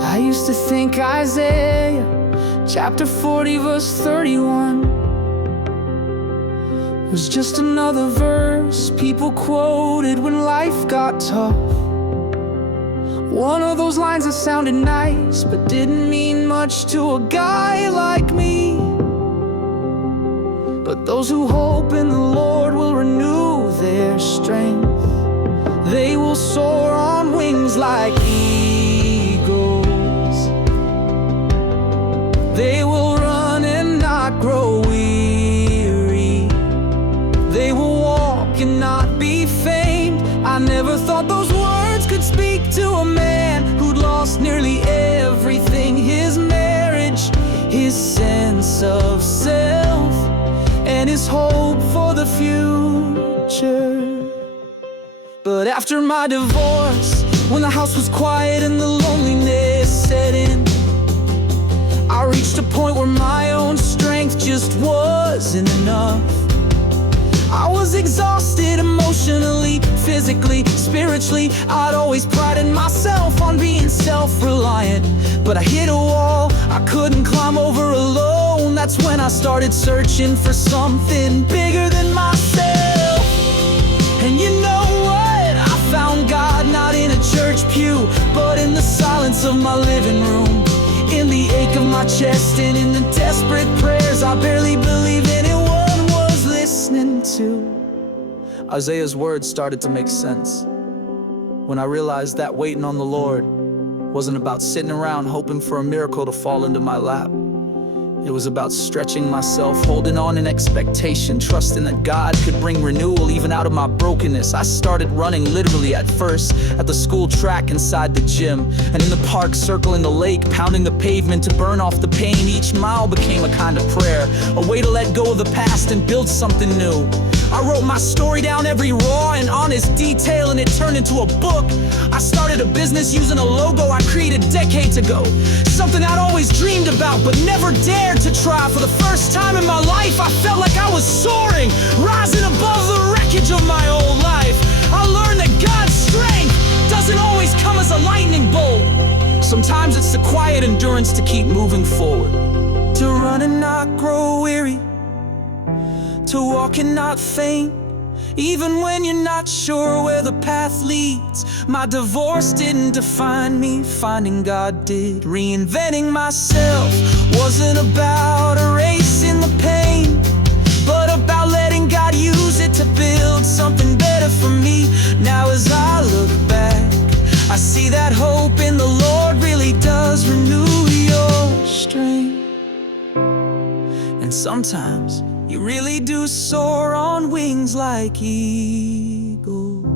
I used to think Isaiah chapter 40 verse 31 was just another verse people quoted when life got tough. One of those lines that sounded nice but didn't mean much to a guy like me. But those who hope in the Lord will renew their strength. They will soar on wings like eagles. They will run and not grow weary. They will walk and not be faint. I never thought those words could speak to a man who'd lost nearly everything: his marriage, his sense of self, and his hope for the future. But after my divorce, when the house was quiet and the loneliness set in, I reached a point where my own strength just wasn't enough. I was exhausted emotionally, physically, spiritually. I'd always prided myself on being self-reliant, but I hit a wall I couldn't climb over alone. That's when I started searching for something bigger than myself. And you know what? I found God not in a church pew, but in the silence of my living room, in the ache of my chest, and in the desperate prayers I barely believed anyone was listening to. Isaiah's words started to make sense when I realized that waiting on the Lord wasn't about sitting around hoping for a miracle to fall into my lap. It was about stretching myself, holding on in expectation, trusting that God could bring renewal even out of my brokenness. I started running literally at first, at the school track, inside the gym, and in the park, circling the lake, pounding the pavement to burn off the pain. Each mile became a kind of prayer, a way to let go of the past and build something new. I wrote my story down, every raw and honest detail, and it turned into a book. I started a business using a logo I created decades ago, something I'd always dreamed about but never dared to try. For the first time in my life, I felt like I was soaring, rising above the wreckage of my old life. I learned that God's strength doesn't always come as a lightning bolt. Sometimes it's the quiet endurance to keep moving forward, to run and not grow weary, to walk and not faint, even when you're not sure where the path leads. My divorce didn't define me, finding God did. Reinventing myself wasn't about erasing the pain, but about letting God use it to build something better for me. Now as I look back, I see that hope in the Lord really does renew your strength. And sometimes you really do soar on wings like eagles.